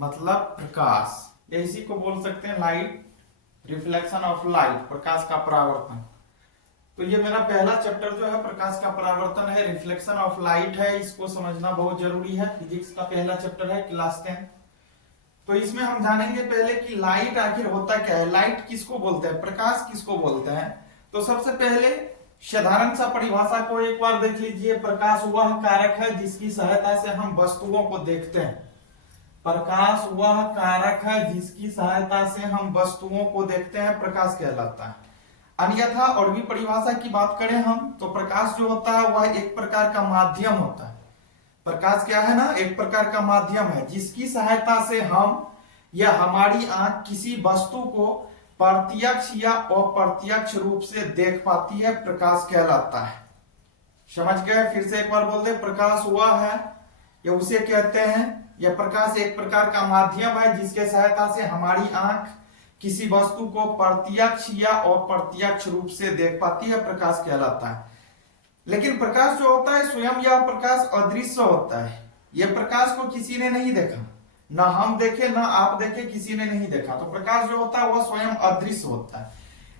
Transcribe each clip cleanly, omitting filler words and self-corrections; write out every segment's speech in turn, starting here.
मतलब प्रकाश, या इसी को बोल सकते हैं लाइट, रिफ्लेक्शन ऑफ लाइट, प्रकाश का परावर्तन। तो ये मेरा पहला चैप्टर जो है प्रकाश का परावर्तन है, रिफ्लेक्शन ऑफ लाइट है। इसको समझना बहुत जरूरी है, फिजिक्स का पहला चैप्टर है, क्लास 10। तो इसमें हम जानेंगे पहले कि लाइट आखिर होता क्या है, लाइट किसको बोलते हैं, प्रकाश किसको बोलते हैं। तो सबसे पहले साधारण सा परिभाषा को एक बार देख लीजिए। प्रकाश वह कारक है जिसकी सहायता से हम वस्तुओं को देखते हैं। प्रकाश वह कारक है जिसकी सहायता से हम वस्तुओं को देखते हैं, प्रकाश कहलाता है। अन्यथा और भी परिभाषा की बात करें हम तो प्रकाश जो होता है वह एक प्रकार का माध्यम होता है। प्रकाश क्या है ना, एक प्रकार का माध्यम है जिसकी सहायता से हम या हमारी आंख किसी वस्तु को प्रत्यक्ष या अप्रत्यक्ष रूप से देख पाती है, प्रकाश कहलाता है। समझ गए? फिर से एक बार बोल दे, प्रकाश वह है या उसे कहते हैं, यह प्रकाश एक प्रकार का माध्यम है जिसके सहायता से हमारी आंख किसी वस्तु को प्रत्यक्ष या अप्रत्यक्ष रूप से देख पाती है, प्रकाश कहलाता है। लेकिन प्रकाश जो होता है स्वयं यह प्रकाश अदृश्य होता है। यह प्रकाश को किसी ने नहीं देखा, ना हम देखे ना आप देखे, किसी ने नहीं देखा। तो प्रकाश जो होता है वह स्वयं अदृश्य होता है।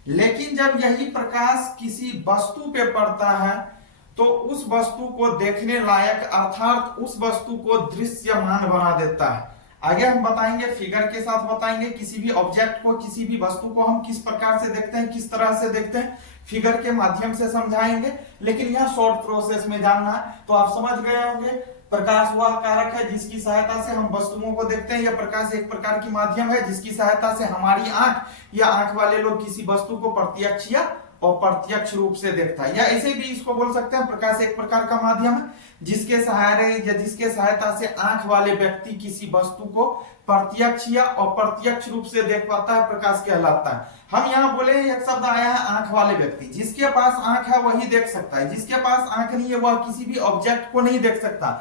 लेकिन जब यही प्रकाश किसी वस्तु पे पड़ता है तो उस वस्तु को देखने लायक अर्थात उस वस्तु को दृश्यमान बना देता है। आगे हम बताएंगे, फिगर के साथ बताएंगे, किसी भी ऑब्जेक्ट को, किसी भी वस्तु को हम किस प्रकार से देखते हैं, किस तरह से देखते हैं, फिगर के माध्यम से समझाएंगे। लेकिन यह शॉर्ट प्रोसेस में जानना है तो आप समझ गए होंगे। प्रकाश वह कारक है जिसकी सहायता से हम वस्तुओं को देखते हैं। यह प्रकाश एक प्रकार की माध्यम है जिसकी सहायता से हमारी आंख या आंख वाले लोग किसी वस्तु को प्रत्यक्ष या अप्रत्यक्ष रूप से देखता है। या ऐसे भी इसको बोल सकते हैं, प्रकाश एक प्रकार का माध्यम है जिसके सहारे या जिसके सहायता से आंख वाले व्यक्ति किसी वस्तु को प्रत्यक्ष या अप्रत्यक्ष रूप से देख पाता है, प्रकाश कहलाता है। हम यहाँ बोले एक शब्द आया है आंख वाले व्यक्ति। जिसके पास आंख है वही देख सकता है, जिसके पास आंख नहीं है वह किसी भी ऑब्जेक्ट को नहीं देख सकता।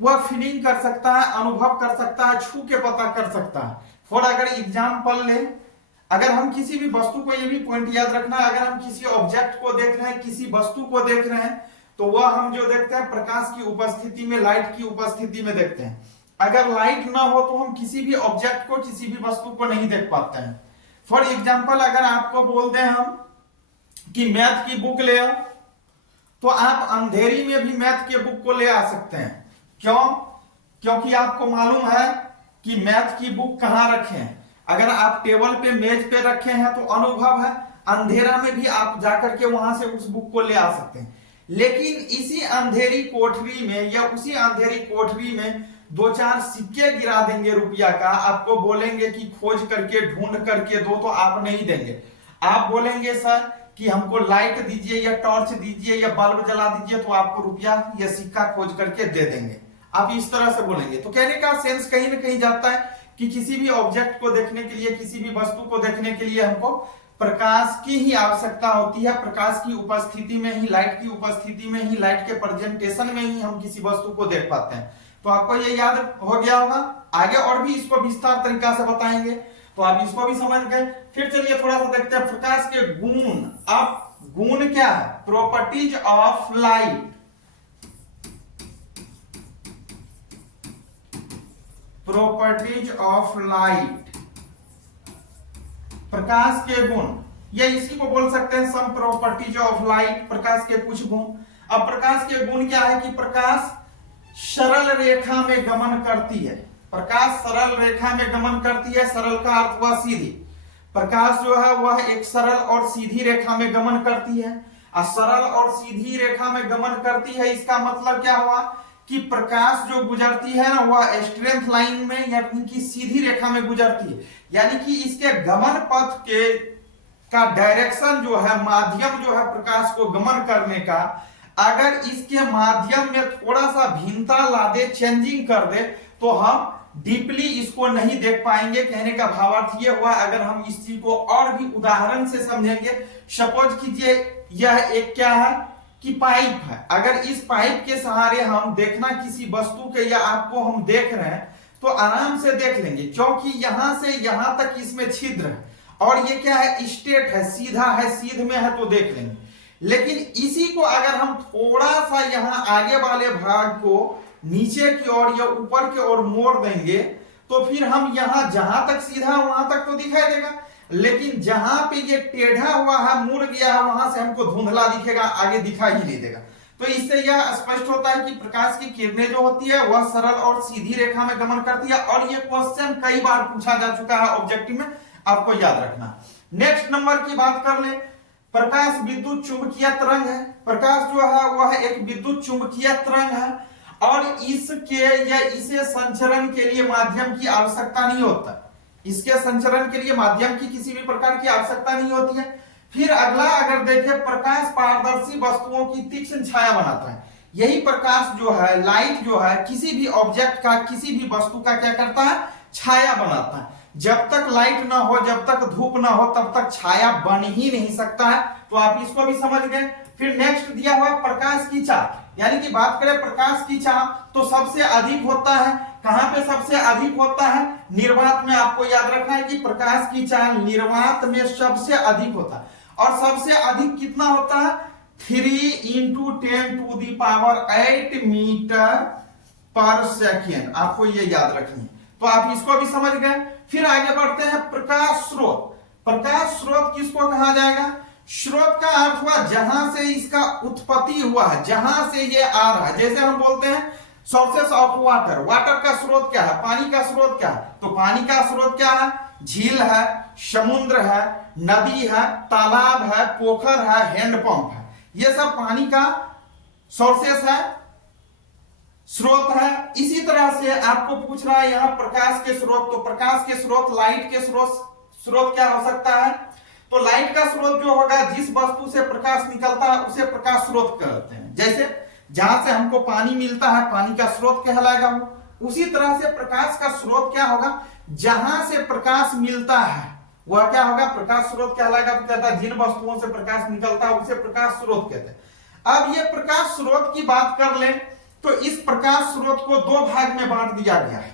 वह फीलिंग कर सकता है, अनुभव कर सकता है, छू के पता कर सकता है। फॉर अगर एग्जाम्पल ले, अगर हम किसी भी वस्तु को, ये भी पॉइंट याद रखना, अगर हम किसी ऑब्जेक्ट को देख रहे हैं, किसी वस्तु को देख रहे हैं तो वह हम जो देखते हैं प्रकाश की उपस्थिति में, लाइट की उपस्थिति में देखते हैं। अगर लाइट ना हो तो हम किसी भी ऑब्जेक्ट को, किसी भी वस्तु को नहीं देख पाते हैं। फॉर एग्जाम्पल अगर आपको बोल दें हम कि मैथ की बुक ले आओ तो आप अंधेरी में भी मैथ के बुक को ले आ सकते हैं। क्यों? क्योंकि आपको मालूम है कि मैथ की बुक कहां रखे हैं। अगर आप टेबल पे, मेज पे रखे हैं तो अनुभव है, अंधेरा में भी आप जाकर के वहां से उस बुक को ले आ सकते हैं। लेकिन इसी अंधेरी कोठरी में या उसी अंधेरी कोठरी में दो चार सिक्के गिरा देंगे रुपया का, आपको बोलेंगे कि खोज करके ढूंढ करके दो, तो आप नहीं देंगे। आप बोलेंगे सर कि हमको लाइट दीजिए या टॉर्च दीजिए या बल्ब जला दीजिए, तो आपको रुपया या सिक्का खोज करके दे देंगे। आप इस तरह से बोलेंगे। तो कहने का सेंस कहीं ना कहीं जाता है कि किसी भी ऑब्जेक्ट को देखने के लिए, किसी भी वस्तु को देखने के लिए हमको प्रकाश की ही आवश्यकता होती है। प्रकाश की उपस्थिति में ही, लाइट की उपस्थिति में ही, लाइट के प्रेजेंटेशन में ही हम किसी वस्तु को देख पाते हैं। तो आपको ये याद हो गया होगा। आगे और भी इसको विस्तार तरीका से बताएंगे तो आप इसको भी समझ गए। फिर चलिए थोड़ा सा देखते हैं प्रकाश के गुण। अब गुण क्या है? Properties of light. Properties of light, प्रकाश के गुण, या इसी को बोल सकते हैं सम प्रॉपर्टीज ऑफ लाइट, प्रकाश के कुछ गुण। अब प्रकाश के गुण क्या है कि प्रकाश सरल रेखा में गमन करती है। प्रकाश सरल रेखा में गमन करती है। सरल का अर्थ हुआ सीधी। प्रकाश जो है वह एक सरल और सीधी रेखा में गमन करती है। सरल और सीधी रेखा में गमन करती है, इसका मतलब क्या हुआ कि प्रकाश जो गुजरती है ना वह स्ट्रेट लाइन में यानी कि सीधी रेखा में गुजरती है। यानी कि इसके गमन पथ के का डायरेक्शन जो है, माध्यम जो है प्रकाश को गमन करने का, अगर इसके माध्यम में थोड़ा सा भिन्नता ला दे, चेंजिंग कर दे, तो हम डीपली इसको नहीं देख पाएंगे। कहने का भावार्थ ये हुआ, अगर हम इस चीज को और भी उदाहरण से समझेंगे, सपोज कीजिए यह एक क्या है कि पाइप है। अगर इस पाइप के सहारे हम देखना किसी वस्तु के या आपको हम देख रहे हैं तो आराम से देख लेंगे, क्योंकि यहां से यहां तक इसमें छिद्र है और ये क्या है, स्ट्रेट है, सीधा है, सीध में है, तो देख लेंगे। लेकिन इसी को अगर हम थोड़ा सा यहाँ आगे वाले भाग को नीचे की ओर या ऊपर की ओर मोड़ देंगे तो फिर हम यहां जहां तक सीधा वहां तक तो दिखाई देगा, लेकिन जहां पे ये टेढ़ा हुआ है, मुड़ गया है, वहां से हमको धुंधला दिखेगा, आगे दिखाई ही नहीं देगा। तो इससे यह स्पष्ट होता है कि प्रकाश की किरणें जो होती है वह सरल और सीधी रेखा में गमन करती है, और यह क्वेश्चन कई बार पूछा जा चुका है ऑब्जेक्टिव में, आपको याद रखना। नेक्स्ट नंबर की बात कर ले, प्रकाश विद्युत चुंबकीय तरंग है। प्रकाश जो है वह एक विद्युत चुंबकीय तरंग है, और इसके या इसे संचरण के लिए माध्यम की आवश्यकता नहीं होता। इसके संचरण के लिए माध्यम की किसी भी प्रकार की आवश्यकता नहीं होती है। फिर अगला अगर देखें, प्रकाश पारदर्शी वस्तुओं की तीक्ष्ण छाया बनाता है। यही प्रकाश जो है, लाइट जो है, किसी भी ऑब्जेक्ट का, किसी भी वस्तु का क्या करता है, छाया बनाता है। जब तक लाइट ना हो, जब तक धूप ना हो, तब तक छाया बन ही नहीं सकता है। तो आप इसको भी समझ गए। फिर नेक्स्ट दिया हुआ प्रकाश की चाल, यानी कि बात करें प्रकाश की चाल तो सबसे अधिक होता है, कहां पे सबसे अधिक होता है, निर्वात में। आपको याद रखना है कि प्रकाश की चाल निर्वात में सबसे अधिक होता है, और सबसे अधिक कितना होता है, 3 × 10⁸ मीटर पर सेकेंड। आपको ये याद रखनी है, तो आप इसको भी समझ गए। फिर आगे बढ़ते हैं, प्रकाश स्रोत। प्रकाश स्रोत किसको कहा जाएगा, स्रोत का अर्थ हुआ जहां से इसका उत्पत्ति हुआ है, जहां से ये आ रहा है। जैसे हम बोलते हैं सोर्सेस ऑफ वाटर, वाटर का स्रोत क्या है, पानी का स्रोत क्या है, तो पानी का स्रोत क्या है, झील है, समुद्र है, नदी है, तालाब है, पोखर है, हैंडपंप है, ये सब पानी का सोर्सेस है, स्रोत है। इसी तरह से आपको पूछ रहा है यहां प्रकाश के स्रोत, तो प्रकाश के स्रोत, लाइट के स्रोत क्या हो सकता है, तो लाइट का स्रोत जो होगा, जिस वस्तु से प्रकाश निकलता है उसे प्रकाश स्रोत कहते हैं। जैसे जहां से हमको पानी मिलता है, पानी का स्रोत कहलाएगा वो। उसी तरह से प्रकाश का स्रोत क्या होगा, जहां से प्रकाश मिलता है वह क्या होगा, प्रकाश स्रोत कहलाएगा। तो कहता है जिन वस्तुओं से प्रकाश निकलता है उसे प्रकाश स्रोत कहते हैं। अब ये प्रकाश स्रोत की बात कर ले, तो इस प्रकाश स्रोत को दो भाग में बांट दिया गया है।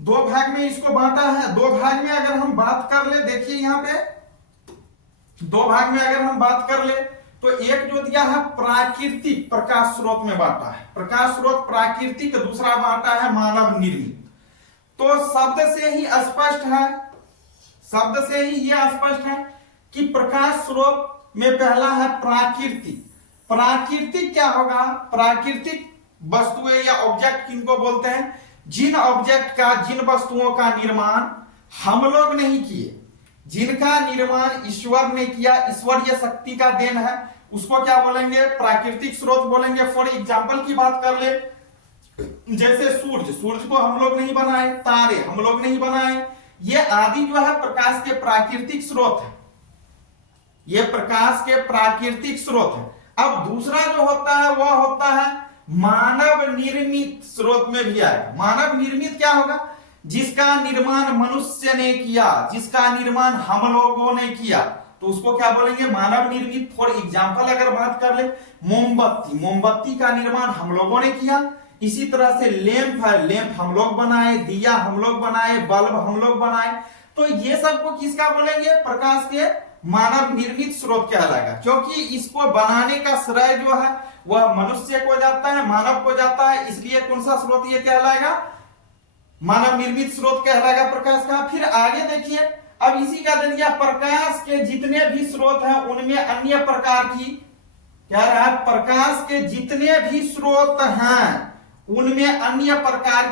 दो भाग में इसको बांटा है। दो भाग में अगर हम बात कर ले, देखिए यहां पे दो भाग में अगर हम बात कर ले, तो एक जो दिया है प्राकृतिक प्रकाश स्रोत में बांटा है, प्रकाश स्रोत प्राकृतिक, दूसरा बांटा है मानव निर्मित। तो शब्द से ही स्पष्ट है, शब्द से ही यह स्पष्ट है कि प्रकाश स्रोत में पहला है प्राकृतिक। प्राकृतिक क्या होगा, प्राकृतिक वस्तुएं या ऑब्जेक्ट किनको बोलते हैं, जिन ऑब्जेक्ट का, जिन वस्तुओं का निर्माण हम लोग नहीं किए, जिनका निर्माण ईश्वर ने किया, ईश्वरीय शक्ति का देन है, उसको क्या बोलेंगे, प्राकृतिक स्रोत बोलेंगे। फॉर एग्जाम्पल की बात कर ले, जैसे सूर्य, सूर्य को हम लोग नहीं बनाए, तारे हम लोग नहीं बनाए, ये आदि जो है प्रकाश के प्राकृतिक स्रोत है, ये प्रकाश के प्राकृतिक स्रोत है। अब दूसरा जो होता है वह होता है मानव निर्मित, स्रोत में भी आएगा। मानव निर्मित क्या होगा, जिसका निर्माण मनुष्य ने किया, जिसका निर्माण हम लोगों ने किया, तो उसको क्या बोलेंगे, मानव निर्मित। फॉर एग्जाम्पल अगर बात कर ले, मोमबत्ती, मोमबत्ती का निर्माण हम लोगों ने किया। इसी तरह से लैंप है, लैंप हम लोग बनाए, दिया हम लोग बनाए, बल्ब हम लोग बनाए। तो ये सबको किसका बोलेंगे, प्रकाश के मानव निर्मित स्रोत कहलाएगा, क्योंकि इसको बनाने का श्रेय जो है वह मनुष्य को जाता है, मानव को जाता है, इसलिए कौन सा स्रोत ये कहलाएगा, मानव निर्मित स्रोत कहलाएगा प्रकाश का। फिर आगे देखिए, अब इसी का दे दिया, प्रकाश के जितने भी स्रोत हैं उनमें अन्य प्रकार की, क्या रहा, प्रकाश के जितने भी स्रोत हैं उनमें अन्य प्रकार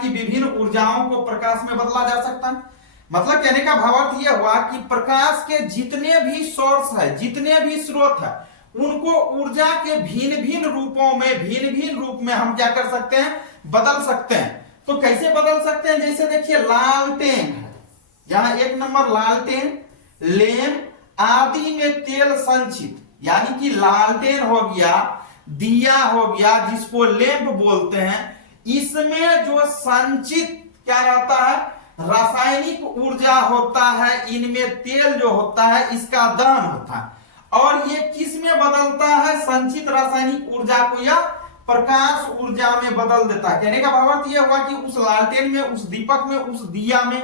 की विभिन्न ऊर्जाओं को प्रकाश में बदला जा सकता है। मतलब कहने का भावार्थ यह हुआ कि प्रकाश के जितने भी सोर्स है, जितने भी स्रोत है, उनको ऊर्जा के भिन्न भिन्न रूपों में, भिन्न भिन्न रूप में हम क्या कर सकते हैं, बदल सकते हैं। तो कैसे बदल सकते हैं, जैसे देखिए लालटेन है, यहां एक नंबर लालटेन, लैंप आदि में तेल संचित, यानी कि लालटेन हो गया, दिया हो गया, जिसको लैंप बोलते हैं, इसमें जो संचित क्या रहता है, रासायनिक ऊर्जा होता है, इनमें तेल जो होता है इसका दहन होता है, और ये किस में बदलता है, संचित रासायनिक ऊर्जा को या प्रकाश ऊर्जा में बदल देता है। कहने का भावार्थ यह हुआ कि उस लालटेन में, उस दीपक में, उस दिया में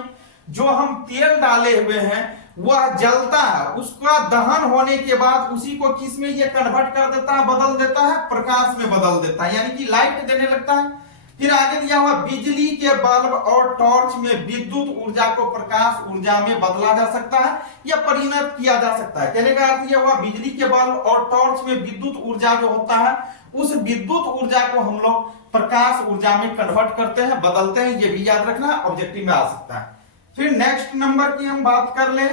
जो हम तेल डाले हुए हैं वह जलता है, उसका दहन होने के बाद उसी को किस में ये कन्वर्ट कर देता है, बदल देता है, प्रकाश में बदल देता है, यानी कि लाइट देने लगता है। फिर आगे दिया हुआ बिजली के बल्ब और टॉर्च में विद्युत ऊर्जा को प्रकाश ऊर्जा में बदला जा सकता है या परिणत किया जा सकता है। कहने का अर्थ यह हुआ बिजली के बल्ब और टॉर्च में विद्युत ऊर्जा जो होता है उस विद्युत ऊर्जा को हम लोग प्रकाश ऊर्जा में कन्वर्ट करते हैं, बदलते हैं। ये भी याद रखना, ऑब्जेक्टिव में आ सकता है। फिर नेक्स्ट नंबर की हम बात कर ले,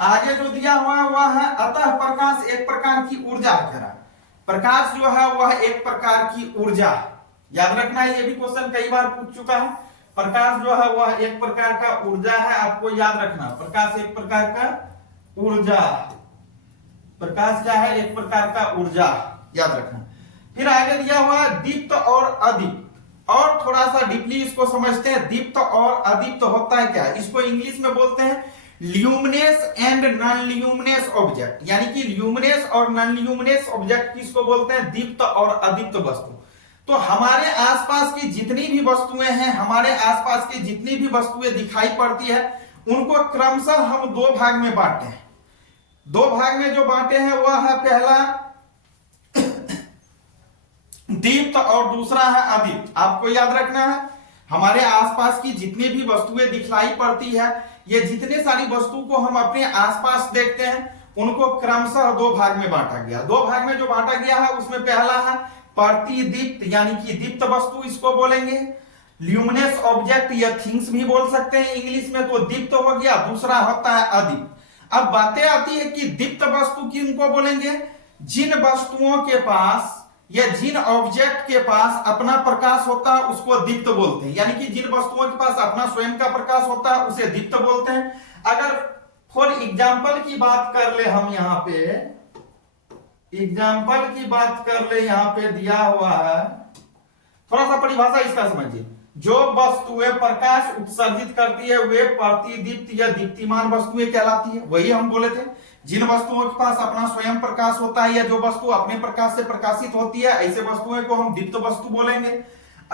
आगे जो दिया हुआ वह है अतः प्रकाश एक प्रकार की ऊर्जा है। प्रकाश जो है वह एक प्रकार की ऊर्जा, याद रखना है, ये भी क्वेश्चन कई बार पूछ चुका है। प्रकाश जो है वह एक प्रकार का ऊर्जा है, आपको याद रखना, प्रकाश एक प्रकार का ऊर्जा, प्रकाश क्या है, एक प्रकार का ऊर्जा, याद रखना। फिर आगे दिया हुआ दीप्त और अदीप्त, और थोड़ा सा डीपली इसको समझते हैं। दीप्त और अदीप्त होता है क्या, इसको इंग्लिश में बोलते हैं ल्यूमिनेस एंड नॉन ल्यूमिनेस ऑब्जेक्ट, यानी कि ल्यूमिनेस और नॉन ल्यूमिनेस ऑब्जेक्ट किसको बोलते हैं, दीप्त और अदीप्त वस्तु। तो हमारे आसपास की जितनी भी वस्तुएं हैं, हमारे आसपास की जितनी भी वस्तुएं दिखाई पड़ती है, उनको क्रमशः हम दो भाग में बांटते हैं। दो भाग में जो बांटे हैं वह है पहला दीप्त और दूसरा है अदीप्त। आपको याद रखना है हमारे आसपास की जितनी भी वस्तुएं दिखलाई पड़ती है, ये जितने सारी वस्तु को हम अपने आसपास देखते हैं, उनको क्रमशः दो भाग में बांटा गया। दो भाग में जो बांटा गया है उसमें पहला है प्रतिदीप्त, यानी कि दीप्त वस्तु इसको बोलेंगे। ल्यूमिनेस ऑब्जेक्ट या थिंग्स भी बोल सकते हैं इंग्लिश में, तो दीप्त हो गया। दूसरा होता है अदीप्त। अब बातें आती है कि दीप्त वस्तु किनको बोलेंगे, जिन वस्तुओं के पास या जिन ऑब्जेक्ट के पास अपना प्रकाश होता है उसको दीप्त बोलते हैं, यानी कि जिन वस्तुओं के पास अपना स्वयं का प्रकाश होता है उसे दीप्त बोलते हैं। अगर फॉर एग्जाम्पल की बात कर ले, हम यहां पे एग्जाम्पल की बात कर ले, यहां पे दिया हुआ है, थोड़ा सा परिभाषा इसका समझिए। जो वस्तुएं प्रकाश उत्सर्जित करती है वे प्रतिदीप्त या दीप्तिमान वस्तुएं कहलाती है। वही हम बोले थे, जिन वस्तुओं के पास अपना स्वयं प्रकाश होता है या जो वस्तु अपने प्रकाश से प्रकाशित होती है, ऐसे वस्तुएं को हम दीप्त वस्तु बोलेंगे।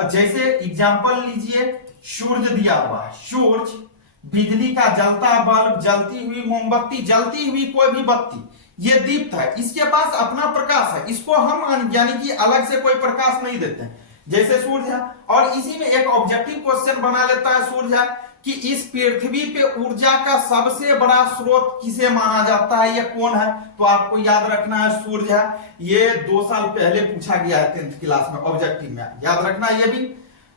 जैसे एग्जाम्पल लीजिए, सूर्य दिया हुआ है, सूर्य, बिजली का जलता बल्ब, जलती हुई मोमबत्ती, जलती हुई कोई भी बत्ती, ये दीप्त है, इसके पास अपना प्रकाश है, इसको हम यानी कि अलग से कोई प्रकाश नहीं देते हैं, जैसे सूर्य है। और इसी में एक ऑब्जेक्टिव क्वेश्चन बना लेता है सूर्य है कि इस पृथ्वी पे ऊर्जा का सबसे बड़ा स्रोत किसे माना जाता है या कौन है, तो आपको याद रखना है सूर्य है। ये 2 साल पहले पूछा गया है 10th क्लास में ऑब्जेक्टिव में, याद रखना ये भी।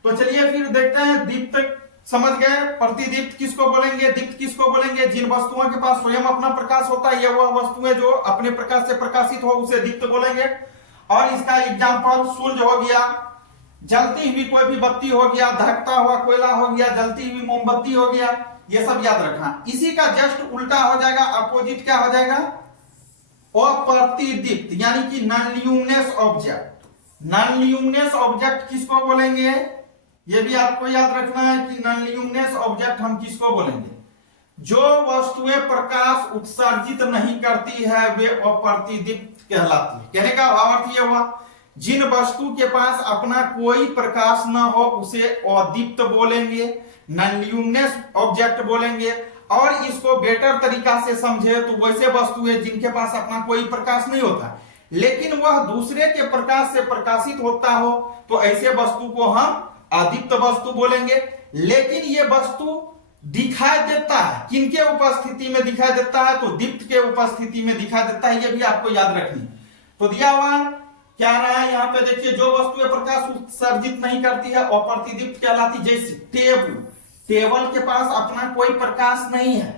तो चलिए फिर देखते हैं, दीप्त समझ गए, प्रतिदीप्त किसको बोलेंगे, दीप्त किसको बोलेंगे, जिन वस्तुओं के पास स्वयं अपना प्रकाश होता है या वह वस्तुएं जो अपने प्रकाश से प्रकाशित हो उसे दीप्त बोलेंगे। और इसका एग्जाम्पल सूर्य हो गया, जलती हुई कोई भी बत्ती हो गया, धकता हुआ कोयला हो गया, जलती हुई मोमबत्ती हो गया, ये सब याद रखना। इसी का जस्ट उल्टा हो जाएगा, अपोजिट क्या हो जाएगा, अप्रतिदीप्त, यानी कि नॉन ल्यूमिनेस ऑब्जेक्ट। नॉन ल्यूमिनेस ऑब्जेक्ट किसको बोलेंगे, ये भी आपको याद रखना है कि नॉन ल्यूमिनेस ऑब्जेक्ट हम किसको बोलेंगे, जो वस्तुएं प्रकाश उत्सर्जित नहीं करती है वे अप्रतिदीप्त कहलाती है। कहने का भावार्थ यह हुआ, जिन वस्तु के पास अपना कोई प्रकाश न हो उसे अदीप्त बोलेंगे, नॉन ल्यूमिनेस ऑब्जेक्ट बोलेंगे। और इसको बेटर तरीका से समझे तो वैसे वस्तुएं जिनके पास अपना कोई प्रकाश नहीं होता लेकिन वह दूसरे के प्रकाश से प्रकाशित होता हो, तो ऐसे वस्तु को हम अदीप्त वस्तु बोलेंगे। लेकिन ये वस्तु दिखाई देता है, किनके उपस्थिति में दिखाई देता है, तो दीप्त के उपस्थिति में दिखाई देता है, ये भी आपको याद रखनी। तो दिया हुआ क्या रहा है यहाँ पे देखिए, जो वस्तुएं प्रकाश उत्सर्जित नहीं करती है अप्रतिदीप्त कहलाती। जैसे टेबल, टेबल के पास अपना कोई प्रकाश नहीं है।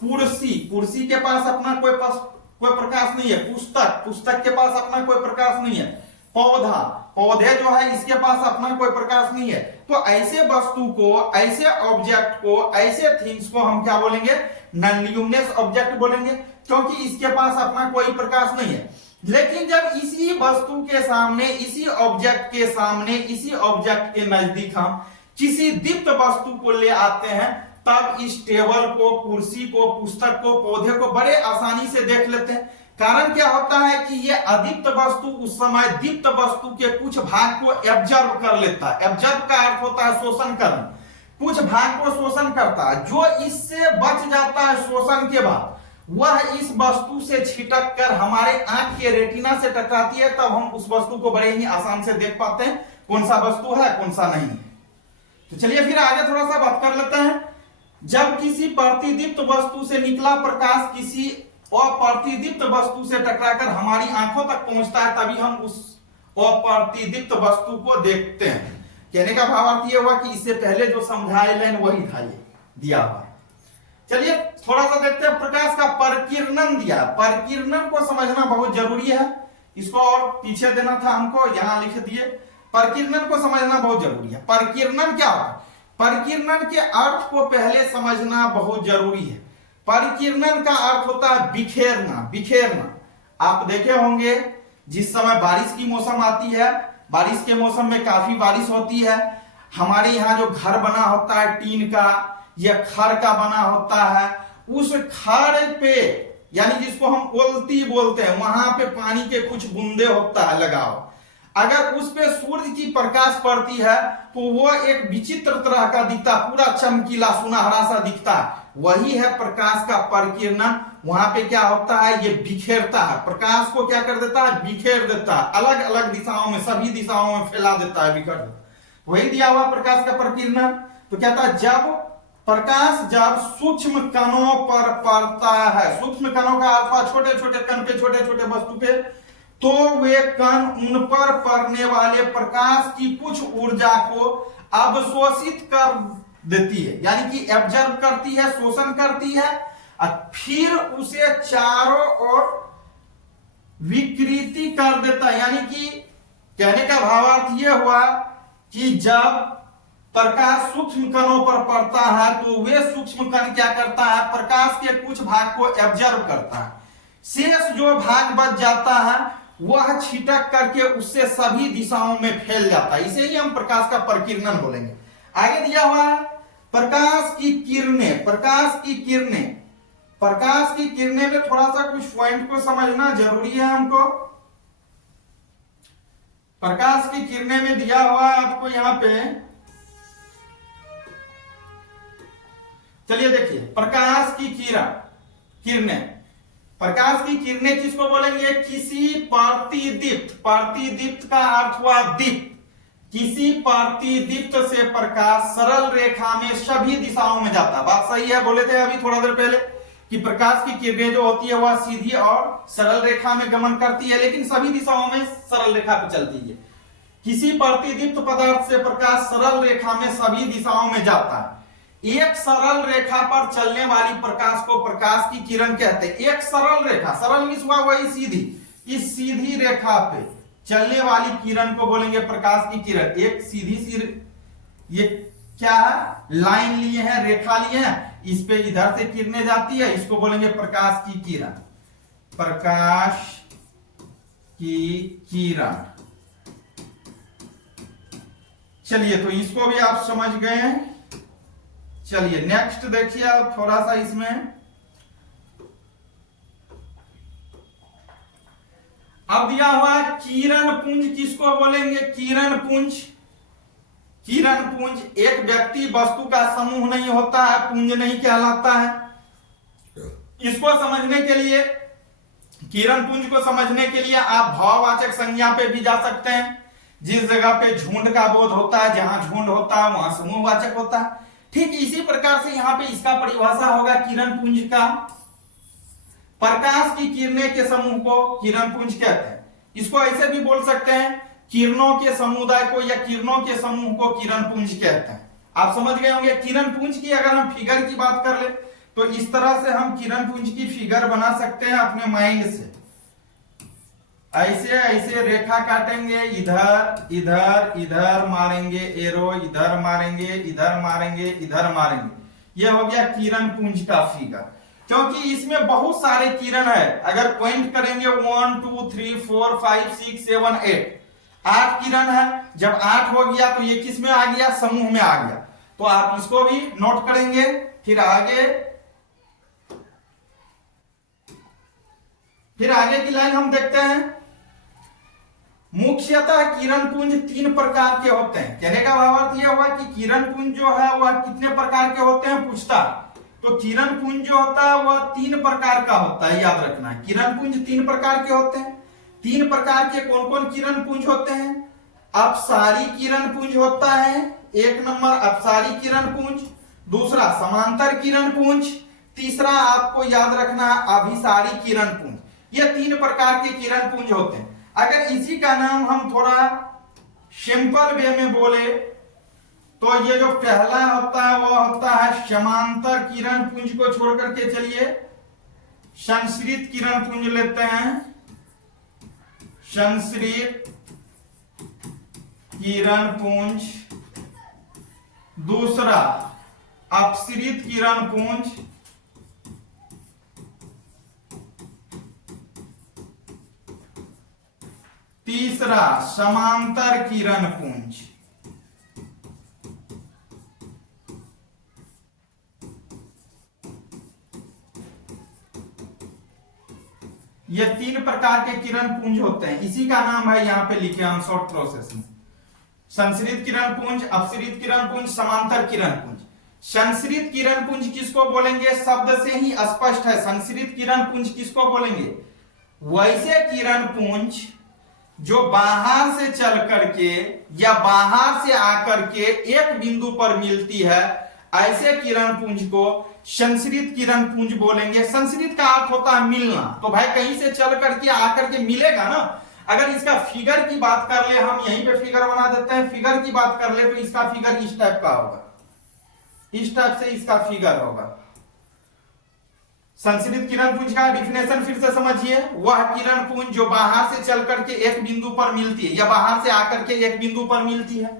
कुर्सी, कुर्सी के पास अपना कोई प्रकाश नहीं है। पुस्तक, पुस्तक के पास अपना कोई प्रकाश नहीं है। पौधा, पौधे जो है इसके पास अपना कोई प्रकाश नहीं है। तो ऐसे वस्तु को, ऐसे ऑब्जेक्ट को, ऐसे थिंग्स को हम क्या बोलेंगे, नॉन ल्यूमिनेस ऑब्जेक्ट बोलेंगे, क्योंकि इसके पास अपना कोई प्रकाश नहीं है। लेकिन जब इसी वस्तु के सामने, इसी ऑब्जेक्ट के सामने, इसी ऑब्जेक्ट के नजदीक हम किसी दीप्त वस्तु को ले आते हैं, तब इस टेबल को, कुर्सी को, पुस्तक को, पौधे को बड़े आसानी से देख लेते हैं। कारण क्या होता है कि ये अदीप्त वस्तु उस समय दीप्त वस्तु के कुछ भाग को एब्जर्व कर लेता है। एब्जर्व का अर्थ होता है शोषण करना, कुछ भाग को शोषण करता है। जो इससे बच जाता है शोषण के बाद, वह इस वस्तु से छिटक कर हमारे आंख के रेटिना से टकराती है, तब हम उस वस्तु को बड़े ही आसान से देख पाते हैं कौन सा वस्तु है कौन सा नहीं है। तो चलिए फिर आगे थोड़ा सा बात कर लेते हैं। जब किसी प्रतिदीप्त वस्तु से निकला प्रकाश किसी अप्रतिदीप्त वस्तु से टकराकर हमारी आंखों तक पहुंचता है, तभी हम उस अप्रतिदीप्त वस्तु को देखते हैं। कहने का भावार्थ यह हुआ कि इससे पहले जो समझाए लाइन वही था ये दिया हुआ। चलिए थोड़ा सा देखते हैं प्रकाश का परिकिरणन दिया। परिकिरणन को समझना बहुत जरूरी है, इसको और पीछे देना था हमको, यहां लिख दिए। परिकिरणन को समझना बहुत जरूरी है। परिकिरणन क्या होता है? परिकिरणन के अर्थ को पहले समझना बहुत जरूरी है। परिकिरणन का अर्थ होता है बिखेरना। बिखेरना आप देखे होंगे जिस समय बारिश की मौसम आती है, बारिश के मौसम में काफी बारिश होती है, हमारे यहाँ जो घर बना होता है टीन का या खड़ का बना होता है, उस खड़ पे यानी जिसको हम ओलती बोलते हैं, वहां पे पानी के कुछ बूंदे होता है लगाव। अगर उस पे सूर्य की प्रकाश पड़ती है तो वो एक विचित्र तरह का दिखता, पूरा चमकीला सुनहरा सा दिखता है। वही है प्रकाश का परिकिरणन। वहां पे क्या होता है, ये बिखेरता है, प्रकाश को क्या कर देता है, बिखेर देता है, अलग अलग दिशाओं में, सभी दिशाओं में फैला देता है, बिखर देता है। वही दिया हुआ प्रकाश का परिकिरणन। तो कहता है जब प्रकाश जब सूक्ष्म कणों पर पड़ता है, सूक्ष्म कणों का अथवा छोटे छोटे कण पे, छोटे छोटे वस्तु पे, तो वे कण उन पर पड़ने वाले प्रकाश की कुछ ऊर्जा को अवशोषित कर देती है, यानी कि एब्जॉर्ब करती है, शोषण करती है, और फिर उसे चारों ओर विकृति कर देता है। यानी कि कहने का भावार्थ यह हुआ कि जब प्रकाश सूक्ष्म कणों पर पड़ता है तो वे सूक्ष्म कण क्या करता है, प्रकाश के कुछ भाग को एब्जॉर्ब करता है, शेष जो भाग बच जाता है वह छिटक करके उससे सभी दिशाओं में फैल जाता है। इसे ही हम प्रकाश का परिकिरणन बोलेंगे। आगे दिया हुआ है प्रकाश की किरणें। प्रकाश की किरणें, प्रकाश की किरणें में थोड़ा सा कुछ पॉइंट को समझना जरूरी है हमको। प्रकाश की किरणें में दिया हुआ है आपको यहां पे, चलिए देखिए प्रकाश की किरणें। प्रकाश की किरणें किसको बोलेंगे, किसी प्रतिदीप्त, प्रतिदीप्त का अर्थ हुआ दीप्त, किसी प्रतिदीप्त से प्रकाश सरल रेखा में सभी दिशाओं में जाता। बात सही है, बोले थे अभी थोड़ा देर पहले कि प्रकाश की किरणें जो होती है वह सीधी और सरल रेखा में गमन करती है, लेकिन सभी दिशाओं में सरल रेखा पे चलती है। किसी प्रतिदीप्त पदार्थ से प्रकाश सरल रेखा में सभी दिशाओं में जाता है। एक सरल रेखा पर चलने वाली प्रकाश को प्रकाश की किरण कहते हैं। एक सरल रेखा, सरल मीन्स हुआ वही सीधी, इस सीधी रेखा पे चलने वाली किरण को बोलेंगे प्रकाश की किरण। एक सीधी सी ये क्या है, लाइन लिए हैं, रेखा लिए हैं, इस पे इधर से किरणें जाती है, इसको बोलेंगे प्रकाश की किरण। प्रकाश की किरण। चलिए तो इसको भी आप समझ गए हैं। चलिए नेक्स्ट देखिए आप थोड़ा सा इसमें, अब दिया हुआ किरण पुंज किसको बोलेंगे, किरण पुंज। किरण पुंज एक व्यक्ति वस्तु का समूह नहीं होता है, पुंज नहीं कहलाता है। इसको समझने के लिए, किरण पुंज को समझने के लिए आप भाववाचक संज्ञा पे भी जा सकते हैं। जिस जगह पे झुंड का बोध होता है, जहां झुंड होता है वहां समूहवाचक होता है। ठीक इसी प्रकार से यहां पे इसका परिभाषा होगा किरण पुंज का। प्रकाश की किरणें के समूह को किरण पुंज कहते हैं। इसको ऐसे भी बोल सकते हैं, किरणों के समुदाय को या किरणों के समूह को किरण पुंज कहते हैं। आप समझ गए होंगे। किरण पुंज की अगर हम फिगर की बात कर ले तो इस तरह से हम किरण पुंज की फिगर बना सकते हैं अपने माइंड से। ऐसे ऐसे रेखा काटेंगे, इधर इधर इधर मारेंगे एरो, इधर मारेंगे, इधर मारेंगे, इधर मारेंगे। यह हो गया किरण पुंज का फिगर। क्योंकि इसमें बहुत सारे किरण है, अगर पॉइंट करेंगे 1 2 3 4 5 6 7 8, 8 किरण है। जब 8 हो गया तो ये किस में आ गया, समूह में आ गया। तो आप इसको भी नोट करेंगे। फिर आगे की लाइन हम देखते हैं। मुख्यतः किरण पुंज 3 प्रकार के होते हैं। कहने का भावार्थ यह हुआ कि किरण पुंज जो है वह कितने प्रकार के होते हैं, पूछता तो किरण पुंज जो होता है वह 3 प्रकार का होता है, याद रखना है। किरण पुंज 3 प्रकार के होते हैं। 3 प्रकार के कौन कौन किरण पुंज होते हैं? अपसारी किरण पुंज होता है, 1 नंबर अपसारी किरण पुंज, दूसरा समांतर किरण पुंज, तीसरा आपको याद रखना अभिसारी किरण पुंज। ये 3 प्रकार के किरण पुंज होते हैं। अगर इसी का नाम हम थोड़ा सिंपल वे में बोले तो ये जो पहला होता है वो होता है समांतर किरण पुंज को छोड़ करके चलिए संश्रित किरण पुंज लेते हैं। संश्रित किरण पुंज, दूसरा अपसरित किरण पुंज, तीसरा समांतर किरण पुंज। ये 3 प्रकार के किरण पुंज होते हैं। इसी का नाम है यहां पे लिखे हम शॉर्ट प्रोसेस में, संश्रित किरण पुंज, अपसरित किरण पुंज, समांतर किरण पुंज। संश्रित किरण पुंज किसको बोलेंगे? शब्द से ही स्पष्ट है। संश्रित किरण पुंज किसको बोलेंगे? वैसे किरण पुंज जो बाहर से चल करके या बाहर से आकर के एक बिंदु पर मिलती है, ऐसे किरण पुंज को संश्रित किरण पुंज बोलेंगे। संश्रित का अर्थ होता है मिलना। तो भाई कहीं से चल करके आकर के मिलेगा ना। अगर इसका फिगर की बात कर ले, हम यहीं पे फिगर बना देते हैं, फिगर की बात कर ले तो इसका फिगर इस टाइप का होगा, इस टाइप से इसका फिगर होगा। संश्रित किरण पुंज का डिफिनेशन फिर से समझिए, वह किरण पुंज जो बाहर से चल करके एक बिंदु पर मिलती है या बाहर से आकर के एक बिंदु पर मिलती है।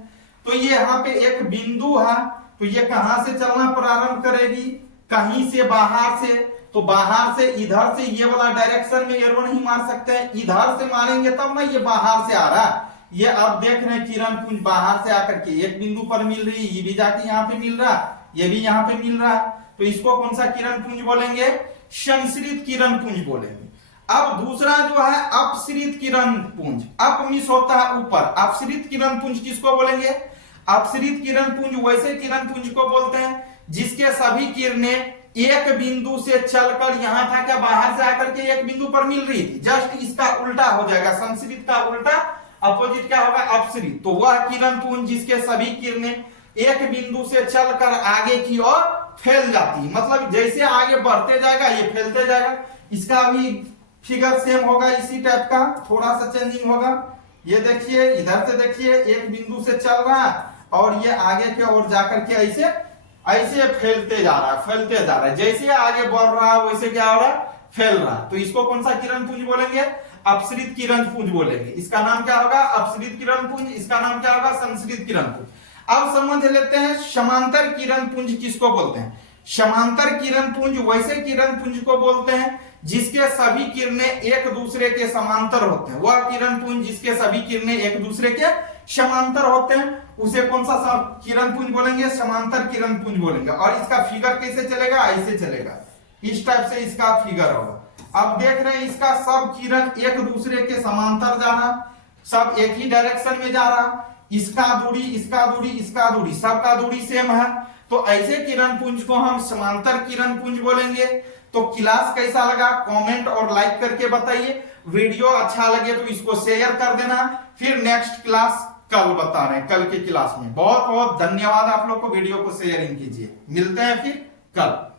तो ये यहाँ पे एक बिंदु है, तो ये कहां से चलना प्रारंभ करेगी? कहीं से बाहर से। तो बाहर से इधर से ये वाला डायरेक्शन में एरो नहीं मार सकते हैं, इधर से मारेंगे तब ना ये बाहर से आ रहा है। ये आप देख रहे हैं किरण पुंज बाहर से आकर के एक बिंदु पर मिल रही है, ये भी जाके यहाँ पे मिल रहा, ये भी यहाँ पे मिल रहा। तो इसको कौन सा किरण पुंज बोलेंगे? संश्रित किरण पुंज बोलेंगे। अब दूसरा जो है अपसरित किरण पुंज, अप मिस होता है ऊपर। अपसरित किरण पुंज किसको बोलेंगे? अपसरित किरण पुंज वैसे किरण पुंज को बोलते हैं जिसके सभी किरणें एक बिंदु से चलकर यहां था क्या बाहर से आकर के एक बिंदु पर मिल रही थी। जस्ट इसका उल्टा हो जाएगा, संश्रित का उल्टा अपोजिट क्या होगा? अपसरित। तो वह किरण पुंज जिसके सभी किरणें एक बिंदु से चलकर आगे की ओर फैल जाती है, मतलब जैसे आगे बढ़ते जाएगा ये फैलते जाएगा। इसका भी फिगर सेम होगा, इसी टाइप का, थोड़ा सा चेंजिंग होगा। ये देखिए, इधर से देखिए एक बिंदु से चल रहा है और ये आगे के ओर जाकर के ऐसे ऐसे फैलते जा रहा है, फैलते जा रहा है। जैसे आगे बढ़ रहा है वैसे क्या हो रहा है? फैल रहा है। तो इसको कौन सा किरण पुंज बोलेंगे? अपसरित किरण पुंज बोलेंगे। इसका नाम क्या होगा? अपसरित किरण पुंज। इसका नाम क्या होगा? संश्रित किरण पुंज। अब समझ लेते हैं समांतर किरण पुंज किसको बोलते हैं। समांतर किरण पुंज वैसे किरण पुंज को बोलते हैं जिसके सभी किरणें एक दूसरे के समांतर होते हैं। वह किरण पुंज जिसके सभी किरणें एक दूसरे के समांतर होते हैं उसे कौन सा किरण पुंज बोलेंगे? समांतर किरण पुंज बोलेंगे। और इसका फिगर कैसे चलेगा? ऐसे चलेगा, इस टाइप से इसका फिगर होगा। अब देख रहे हैं इसका सब किरण एक दूसरे के समांतर जा रहा, सब एक ही डायरेक्शन में जा रहा। इसका दूरी, इसका दूरी, इसका दूरी, सबका दूरी सेम है। तो ऐसे किरण पुंज को हम समांतर किरण पुंज बोलेंगे। तो क्लास कैसा लगा कमेंट और लाइक करके बताइए। वीडियो अच्छा लगे तो इसको शेयर कर देना। फिर नेक्स्ट क्लास कल बता रहे हैं, कल की क्लास में। बहुत बहुत धन्यवाद आप लोग को, वीडियो को शेयरिंग कीजिए। मिलते हैं फिर कल।